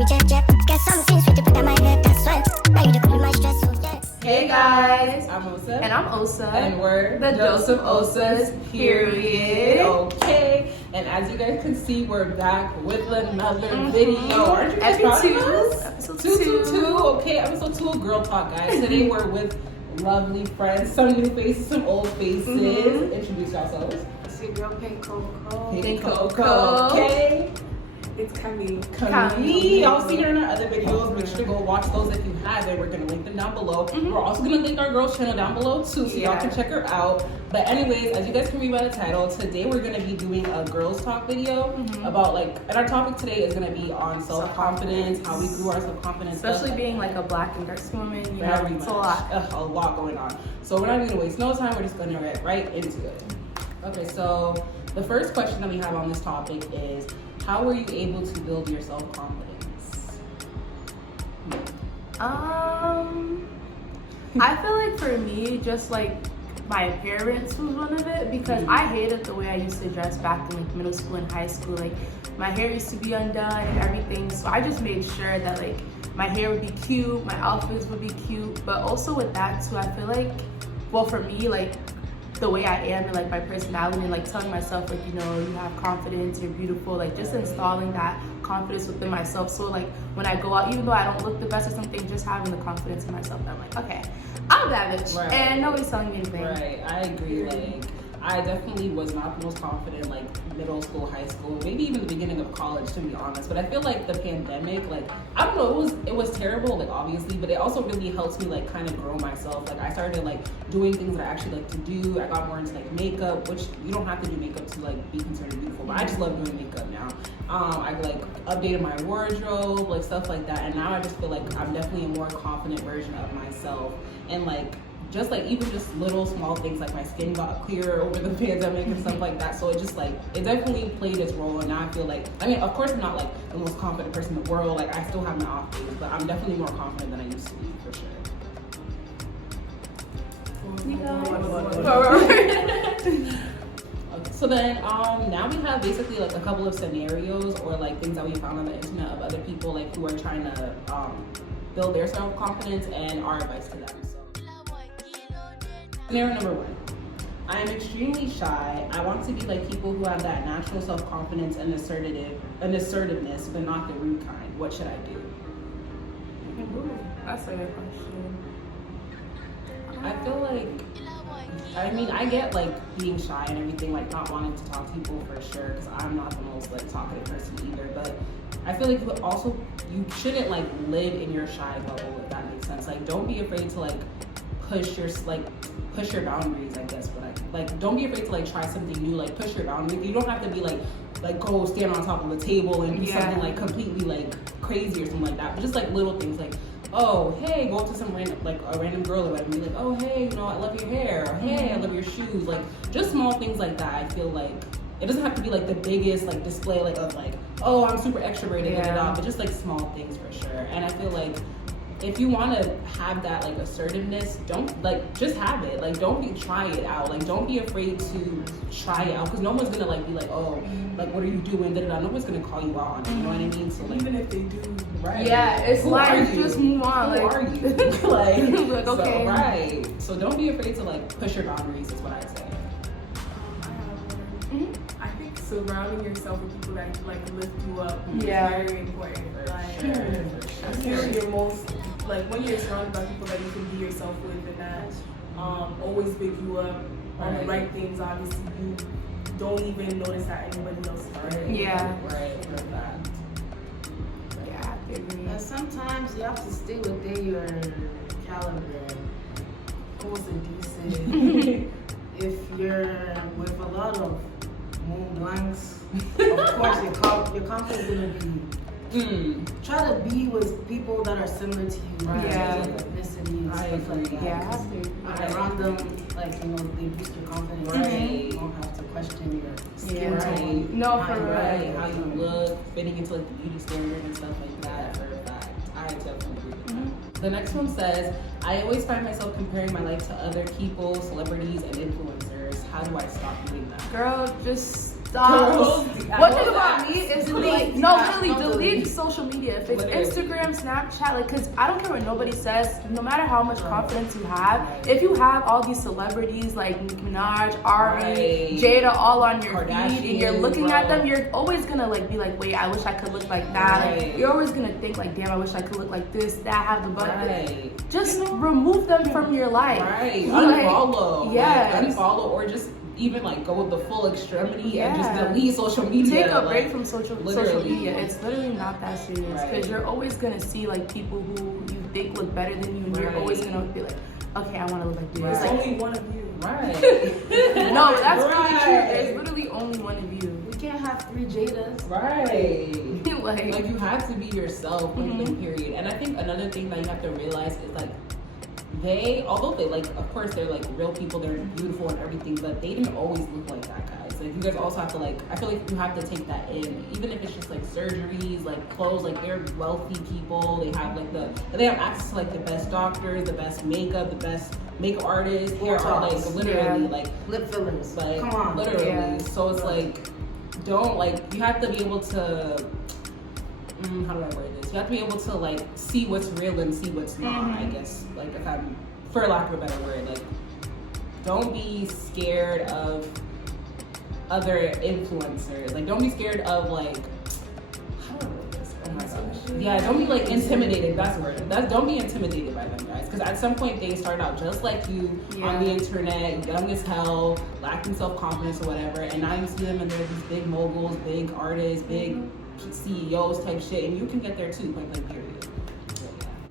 Hey guys, I'm Osa. And I'm Osa. And we're the Joseph Osas, period. Okay. And as you guys can see, we're back with another video. Aren't you guys proud of us? Episode 222. Okay, episode 2 of Girl Talk, guys. Today we're with lovely friends, some new faces, some old faces. Introduce yourselves. It's your girl Pink Coco. Pink Coco. Okay. It's Camille. Y'all see her in our other videos. Make sure to go watch those if you haven't. We're gonna link them down below. We're also gonna link our girls' channel down below too, so y'all can check her out. But anyways, as you guys can read by the title, today we're gonna be doing a girls' talk video about and our topic today is gonna be on self-confidence, how we grew our self-confidence, especially being like a black and dark woman. You know, very it's much. A lot going on. So we're not gonna waste no time. We're just gonna get right into it. Okay, so the first question that we have on this topic is, how were you able to build your self-confidence? I feel like for me, just like my appearance was one of it, because I hated the way I used to dress back in like middle school and high school. Like my hair used to be undone and everything, so I just made sure that like my hair would be cute, my outfits would be cute. But also with that too, I feel like, well, for me, like the way I am and like my personality and like telling myself like, you know, you have confidence, you're beautiful, like just installing that confidence within myself. So like when I go out, even though I don't look the best or something, just having the confidence in myself that I'm like, okay, I'm that bitch, and nobody's telling me anything. Right, I agree. Like I definitely was not the most confident like middle school, high school, maybe even the beginning of college, to be honest. But I feel like the pandemic, like I don't know, it was terrible, like obviously, but it also really helps me like kind of grow myself. Like I started like doing things that I actually like to do. I got more into like makeup, which you don't have to do makeup to like be considered beautiful, but I just love doing makeup now. I like updated my wardrobe, like stuff like that, and now I just feel like I'm definitely a more confident version of myself. And like just like even just little small things, like my skin got clearer over the pandemic and stuff like that. So it just like, it definitely played its role. And now I feel like, I mean, of course I'm not like the most confident person in the world. Like I still have my off days, but I'm definitely more confident than I used to be, for sure. Okay, so then now we have basically like a couple of scenarios or like things that we found on the internet of other people like who are trying to build their self-confidence and our advice to them. Scenario number 1. I am extremely shy. I want to be like people who have that natural self-confidence and assertiveness, but not the rude kind. What should I do? Ooh, that's a good question. I feel like, I mean, I get like being shy and everything, like not wanting to talk to people for sure, because I'm not the most like talkative person either. But I feel like you shouldn't like live in your shy bubble, if that makes sense. Like don't be afraid to like push your boundaries, I guess. But like don't be afraid to like try something new, like push your boundaries. You don't have to be like go stand on top of the table and do something like completely like crazy or something like that. But just like little things, like, oh hey, go up to some random girl or whatever and be like, oh hey, you know, I love your hair, or hey, I love your shoes. Like just small things like that. I feel like it doesn't have to be like the biggest like display like of like, oh I'm super extroverted, but just like small things for sure. And I feel like if you want to have that like assertiveness, don't like just have it. Like try it out. Like don't be afraid to try it out, because no one's gonna like be like, oh, like what are you doing? No one's gonna call you out on it. You know what I mean? So like, even if they do, right? Yeah, it's who like just move on. Who like, are you? like okay, so, right? So don't be afraid to like push your boundaries. Is what I'd say. I think surrounding yourself with people that like lift you up is very important. Like you're most like when you're surrounded by people that you can be yourself with and that always pick you up on the right things. Obviously, you don't even notice that anybody else is Right. Yeah. Right. For that. Yeah, baby. And sometimes you have to stay within your caliber. Almost indecent. If you're with a lot of moon blanks, of course your confidence is gonna be. Try to be with people that are similar to you, right? Yeah. Ethnicity and stuff like that. Yeah, around them, like, you know, they boost your confidence. Right. You don't have to question your skin Right. tone. No, for Right, how you look, fitting into like the beauty standard and stuff like that. For a fact, I definitely agree with that. The next one says, I always find myself comparing my life to other people, celebrities, and influencers. How do I stop doing that? Girl, just Stop. Girls, One thing about me is delete. No, literally Don't delete delete. social media. If it's Literally. Instagram, Snapchat, like, cause I don't care what nobody says. No matter how much confidence you have, if you have all these celebrities like Nicki Minaj, Ari, Right. Jada, all on your feed, and you're Kardashians, looking bro. at them, you're always gonna like be like, wait, I wish I could look like that. Like, Right. you're always gonna think like, damn, I wish I could look like this, that, have the butt. Right. Just remove them from your life. Right. Like, Unfollow. yes. Like, unfollow or just even like go with the full extremity and just Yeah. delete social media. Take a break like, from social literally. media. It's literally not that serious because Right. you're always gonna see like people who you think look better than you, and you're always Right. gonna be like, okay, I want to look like this. There's Right. only one of you. Right. No, that's really Right. true. There's literally only one of you. We can't have 3 Jadas. Right. Like, Like you have to be yourself, point Mhm. blank, period. And I think another thing that you have to realize is like although they like, of course they're like real people, they're beautiful and everything, but they didn't always look like that, guys. Like you guys also have to like, I feel like you have to take that in, even if it's just like surgeries, like clothes, like they're wealthy people. They have like they have access to like the best doctors, the best makeup, the best makeup artists. Hair are like Botox. literally Yeah. like Lip fillers. like Come on. literally. Yeah. So it's like don't like you have to be able to how do I word this? You have to be able to like see what's real and see what's not, I guess. Like if I'm for lack of a better word, like don't be scared of other influencers. Like don't be scared of like how do I word this? Oh my gosh. Yeah, don't be like intimidated. That's the word. Don't be intimidated by them guys. Because at some point they start out just like you on the internet, young as hell, lacking self-confidence or whatever, and now you see them and they're these big moguls, big artists, big CEOs type shit, and you can get there too, point blank period.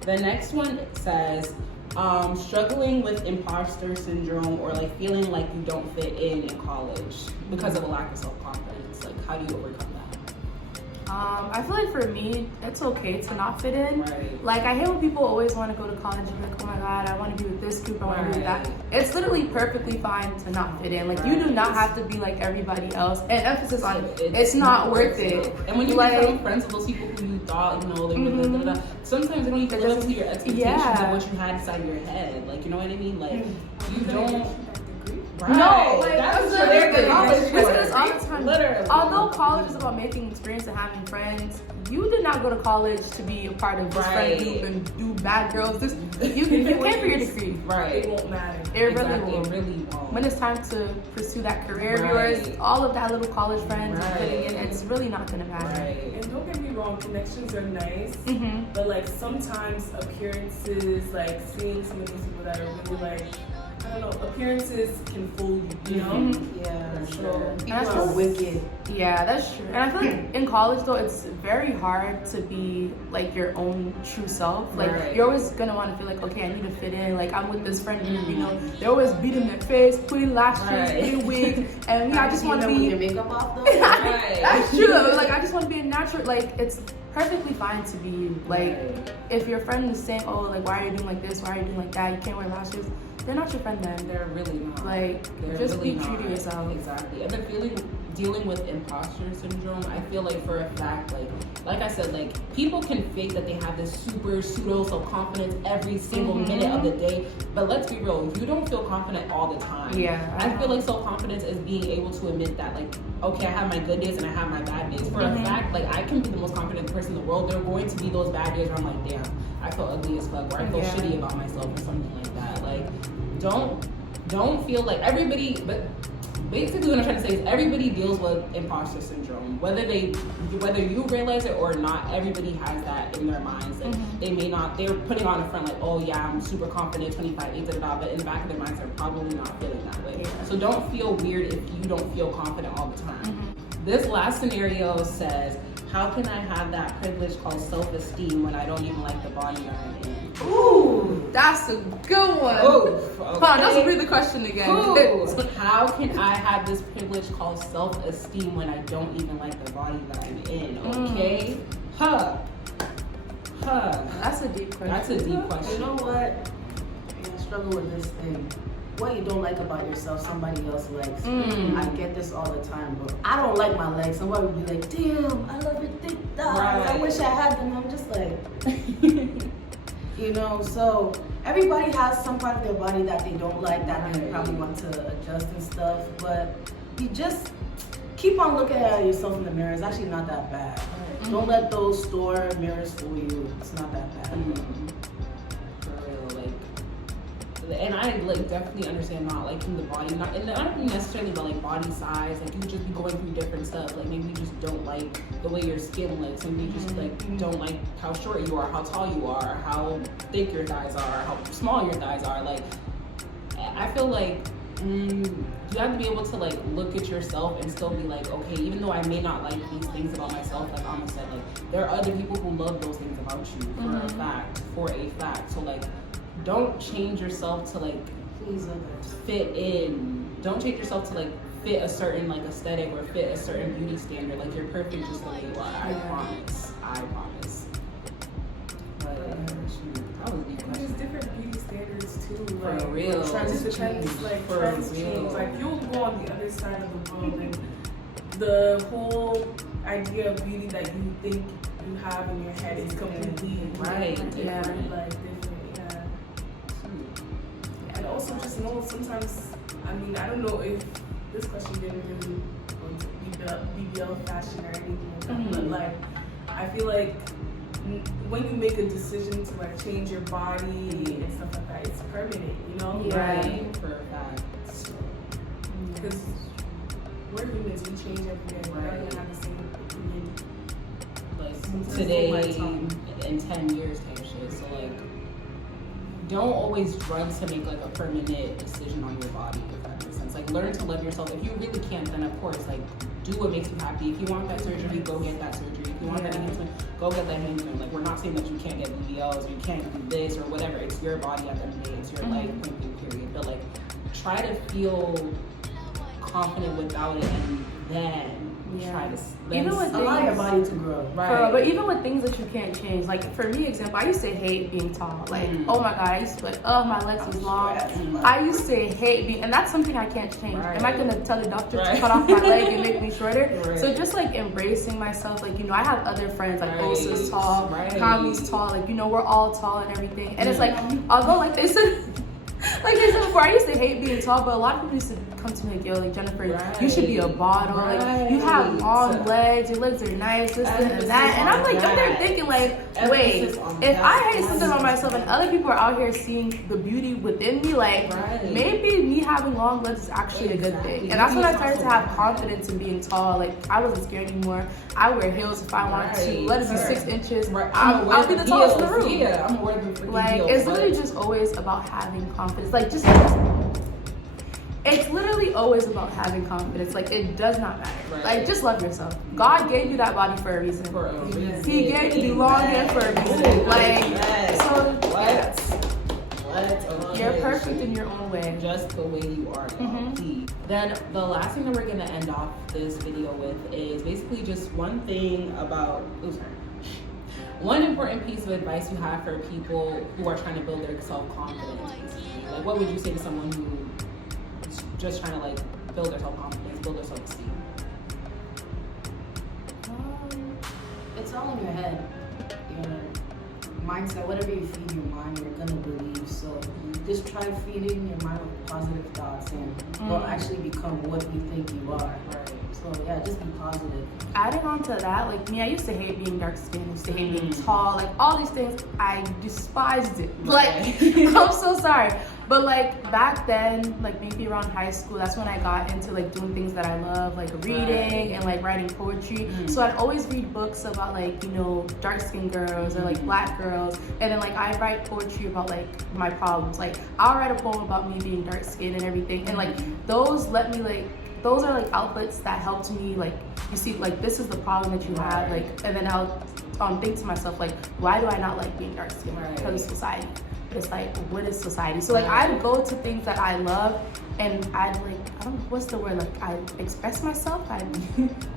The next one says, struggling with imposter syndrome or like feeling like you don't fit in college because of a lack of self-confidence. Like how do you overcome that? I feel like for me, it's okay to not fit in. Right. Like I hate when people always want to go to college and be like, oh my god, I want to be with this group, I want to be with that. Right. It's literally perfectly fine to not fit in. Like you do not have to be like everybody else. And emphasis on it's not worth it. And when you like, become friends with those people who you thought, you know, they were da, da, da, sometimes they don't even live up to your expectations of what you had inside your head. Like, you know what I mean? Like, you don't. Right. No, like, that's that's what they're the college thing. for. This is all the time. Literally. Although college is about making experience and having friends, you did not go to college to be a part of this friend group and do bad girls. You came for your degree. Right. It won't matter. It Exactly, really it will. really won't. When it's time to pursue that career of Right. yours, all of that little college friends and Right. fitting in, it's really not gonna matter. Right. And don't get me wrong, connections are nice, Mm-hmm. but like sometimes appearances, like seeing some of these people that are really like, I don't know, appearances can fool you, you know? Mhm. Yeah, So, sure. that's People are just- wicked. Yeah, that's true. And I feel like in college though, it's very hard to be like your own true self. Like Right. you're always gonna want to feel like, okay, I need to fit in. Like I'm with this friend group, you know, they're always beating their face, putting lashes, Right. putting wig, and I just want to with be. your makeup off though. Right. That's true. Like I just want to be a natural. Like it's perfectly fine to be you. Like Right. if your friend is saying, oh, like why are you doing like this? Why are you doing like that? You can't wear lashes. They're not your friend then. They're really not. Like They're just really be true to not. yourself. Exactly. And then dealing with imposter syndrome, I feel like for a fact, like I said, like people can fake that they have this super pseudo self-confidence every single Mhm. minute of the day. But let's be real, you don't feel confident all the time. Yeah. I feel like self-confidence is being able to admit that, like, okay, I have my good days and I have my bad days. For Mhm. a fact, like I can be the most confident person in the world. There are going to be those bad days where I'm like, damn, I feel ugly as fuck, or I feel Yeah. shitty about myself, or something like that. Like, don't feel like everybody, but basically what I'm trying to say is everybody deals with imposter syndrome, whether you realize it or not. Everybody has that in their minds. Like they may not, they're putting on a front like, oh yeah, I'm super confident, 25, but in the back of their minds they're probably not feeling that way. Yeah. So don't feel weird if you don't feel confident all the time. This last scenario says, how can I have that privilege called self-esteem when I don't even like the body that I'm in? Ooh, that's a good one. Oof, Hold on, let's okay. read the question again. Ooh, how can I have this privilege called self-esteem when I don't even like the body that I'm in? Okay? Huh. That's a deep question. That's a deep You question. know what? I struggle with this thing. What you don't like about yourself, somebody else likes. I get this all the time, but I don't like my legs. Somebody would be like, damn, I love your thick thighs. I Right. wish I had them. I'm just like, you know, so everybody has some part of their body that they don't like, that they probably want to adjust and stuff, but you just keep on looking at yourself in the mirror. It's actually not that bad. Don't let those store mirrors fool you. It's not that bad. For real, like, and I like definitely understand not liking the body, not even necessarily about like body size. Like you could just be going through different stuff. Like maybe you just don't like the way your skin looks, and you just like don't like how short you are, how tall you are, how thick your thighs are, how small your thighs are. Like I feel like you have to be able to like look at yourself and still be like, okay, even though I may not like these things about myself, like Amma said, like there are other people who love those things about you for a fact. So like, don't change yourself to like Please others. fit in. Don't change yourself to like fit a certain like aesthetic or fit a certain beauty standard. Like you're perfect just the way you are. I promise. But shoot, that was a deep There's question. different beauty standards too. For Like, real. Trends change. Like For trends real. change. Like you'll go on the other side of the world, and the whole idea of beauty that you think you have in your head is completely Right. different. Yeah. Like different. Yeah. And also just know sometimes. I mean, I don't know if this question didn't really go to BBL fashion or anything, but like I feel like when you make a decision to like change your body and stuff like that, it's permanent, you know? Right. For a fact. Because we're humans, we change every day. We're not gonna have the same opinion. Like today in 10 years type shit. So like, don't always run to make like a permanent decision on your body, if that makes sense. Like learn to love yourself. If you really can't, then of course like do what makes you happy. If you want that surgery, go get that surgery. If you want that enhancement, go get that enhancement. Like we're not saying that you can't get BBLs or you can't do this or whatever. It's your body at the end of the day. It's your life, point blank, period. But like try to feel confident without it, and then try to even with allow your body to grow. right. But even with things that you can't change, like for me, example, I used to hate being tall. Like, oh my god, I used to be like, oh, my legs is long. I used to hate being, and that's something I can't change. Am I gonna tell the doctor to cut off my leg and make me shorter? So just like embracing myself, like I have other friends like Osa's tall, Kami's tall, like we're all tall and everything. And it's like, although like they said. Like I said before, I used to hate being tall, but a lot of people used to come to me like, yo, like Jennifer, you should be a model. Like you have long legs, your legs are nice, this and that. And I'm like, I'm there thinking like, wait, if I hate something on myself and other people are out here seeing the beauty within me, like maybe me having long legs is actually a good thing. And that's when I started to have confidence in being tall. Like I wasn't scared anymore. I wear heels if I want to. Let it be 6 inches. I'll be the tallest in the room. Yeah, I'm aware of the like it's literally just always about having confidence. Like just it's literally always about having confidence. Like it does not matter. Like just love yourself. God gave you that body for a reason. He gave you the long hair for a reason. Like so you're perfect in your own way. Just the way you are. Then the last thing that we're gonna end off this video with is basically just one thing about one important piece of advice you have for people who are trying to build their self-confidence. Like what would you say to someone who is just trying to like build their self-confidence, build their self-esteem? It's all in your head. Your mindset, whatever you feed your mind, you're gonna believe. So just try feeding your mind with positive thoughts, and you'll actually become what you think you are. So yeah, just be positive. Adding on to that, like me, I used to hate being dark skinned, I used to hate being tall, like all these things, I despised it. Like, I'm so sorry. But like back then, like maybe around high school, that's when I got into like doing things that I love, like reading and like writing poetry. So I'd always read books about like, dark skinned girls or like black girls. And then like I'd write poetry about like my problems. Like I'll write a poem about me being dark skinned and everything. And like those let me like, those are like outlets that helped me like, you see, like this is the problem that you have, like, and then I'll think to myself like, why do I not like being dark skinned? Because of society. It's like, what is society? So like I'd go to things that I love and I'd like, I don't know, what's the word, like I express myself.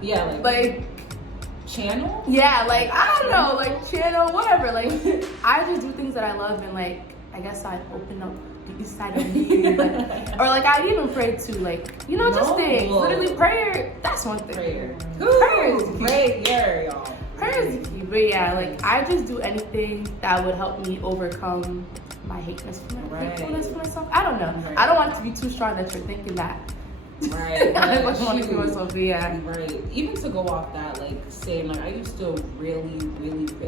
Yeah, like channel? Yeah, like I don't know, like channel, whatever. Like I just do things that I love, and like I guess I open up the east side of me, like, or like I even pray too, like just things. Literally prayer. That's one thing. Prayer is key. Prayer, y'all. Prayer is key. But yeah, like I just do anything that would help me overcome my hatefulness for myself. I don't know. I don't want it to be too strong that you're thinking that Right. I like want to see myself be at. Right. Even to go off that, like, same, like, I used to really,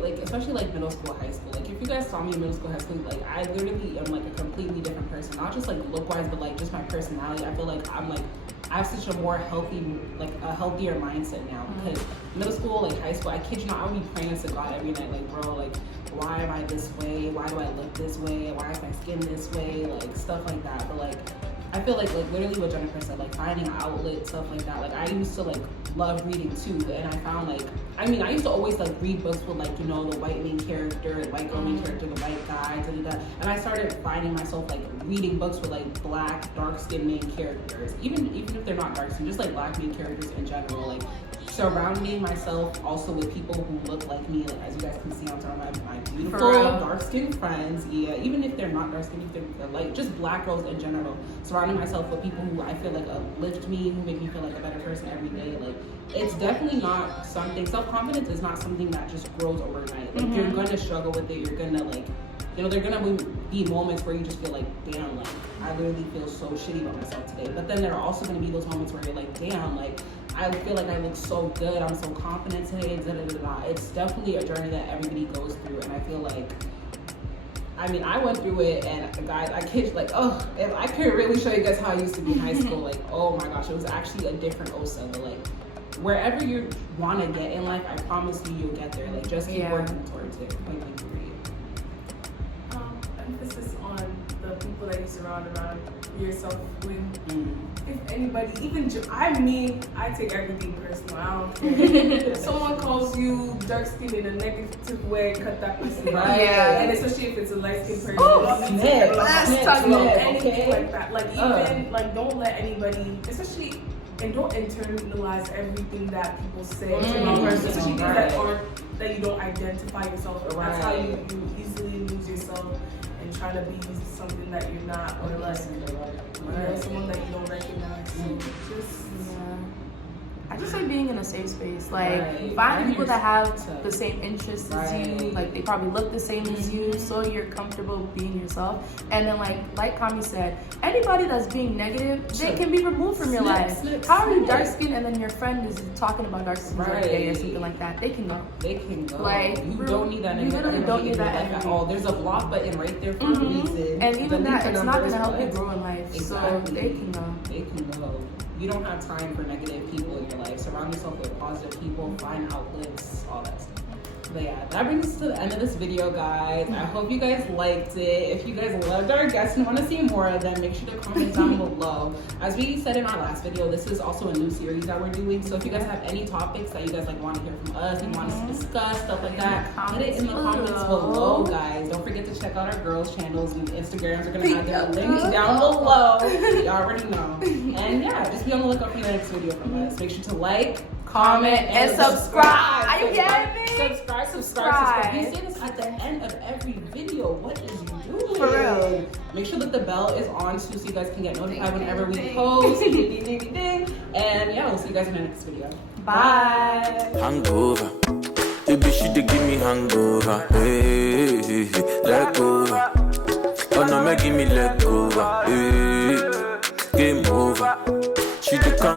like, especially, like, middle school, high school. Like, if you guys saw me in middle school, high school, like, I literally am, like, a completely different person. Not just, like, look-wise, but, like, just my personality. I feel like I'm, like, I have such a more healthy, like, a healthier mindset now. Because middle school, like, high school, I kid you not, I would be praying to God every night, like, bro, like, why am I this way? Why do I look this way? Why is my skin this way? Like, stuff like that. But, like, I feel like literally what Jennifer said, like finding an outlet, stuff like that. Like I used to like love reading too, and I found like, I mean, I used to always like read books with like, you know, the white main character, the white girl main character, the white guy, and I started finding myself like reading books with like black, dark skinned main characters, even if they're not dark skinned, just like black main characters in general, like surrounding myself also with people who look like me, like as you guys can see on some of my beautiful dark skinned friends, yeah, even if they're not dark skinned, if they're like just black girls in general, surrounding myself with people who I feel like uplift me, who make me feel like a better person every day. Like it's definitely not something, self-confidence is not something that just grows overnight. Like you're gonna struggle with it, you're gonna like, you know, there are gonna be moments where you just feel like, damn, like I literally feel so shitty about myself today. But then there are also gonna be those moments where you're like, damn, like I feel like I look so good, I'm so confident today, It's definitely a journey that everybody goes through, and I feel like, I mean, I went through it, and guys, I kid you, like, oh, if I could really show you guys how I used to be in high school, like, oh my gosh, it was actually a different Osa, but like, wherever you want to get in life, I promise you'll get there. Like, just keep working towards it. Emphasis on the people that you surround around yourself with. If anybody, even I take everything personal. I don't care. If someone calls you dark skinned in a negative way, cut that person out. Right. Yeah. And especially if it's a light skinned person. Let's talk about anything like that. Like even like don't let anybody, especially. And don't internalize everything that people say about person, especially things that you don't identify yourself with. That's how you easily lose yourself and try to be something that you're not, or like someone that you don't recognize. I just like being in a safe space. Like find people that have the same interests as you. Like they probably look the same as you, so you're comfortable being yourself. And then like Kami said, anybody that's being negative, they can be removed from your life. How are you dark skinned and then your friend is talking about dark skin every day or something like that? They can go. They can go. Like you don't need that. You literally don't need that at all. There's a block button right there for a reason. And even that, it's not gonna help you grow in life. Exactly. So they can go. They can go. You don't have time for negative people in your life. Surround yourself with positive people, find outlets, all that stuff. But yeah, that brings us to the end of this video, guys. I hope you guys liked it. If you guys loved our guests and want to see more of them, make sure to comment down below. As we said in our last video, this is also a new series that we're doing. So if you guys have any topics that you guys like want to hear from us and want us to discuss, stuff like that, put it in the comments below, guys. Don't forget to check out our girls' channels and Instagrams. We're going to have their links down below. You already know. And yeah, just be on the lookout for the next video from us. Make sure to like, comment, and subscribe. Are you kidding me? Subscribe. We say this at the end of every video. What is you doing? For real. Make sure that the bell is on too, so you guys can get notified whenever we post. Ding, ding, ding. And yeah, we'll see you guys in the next video. Bye. Hangover. Baby, she dey give me hangover. Hey, hey, hey, let go. Oh no, make give me let go. Hey, game over. She dey come.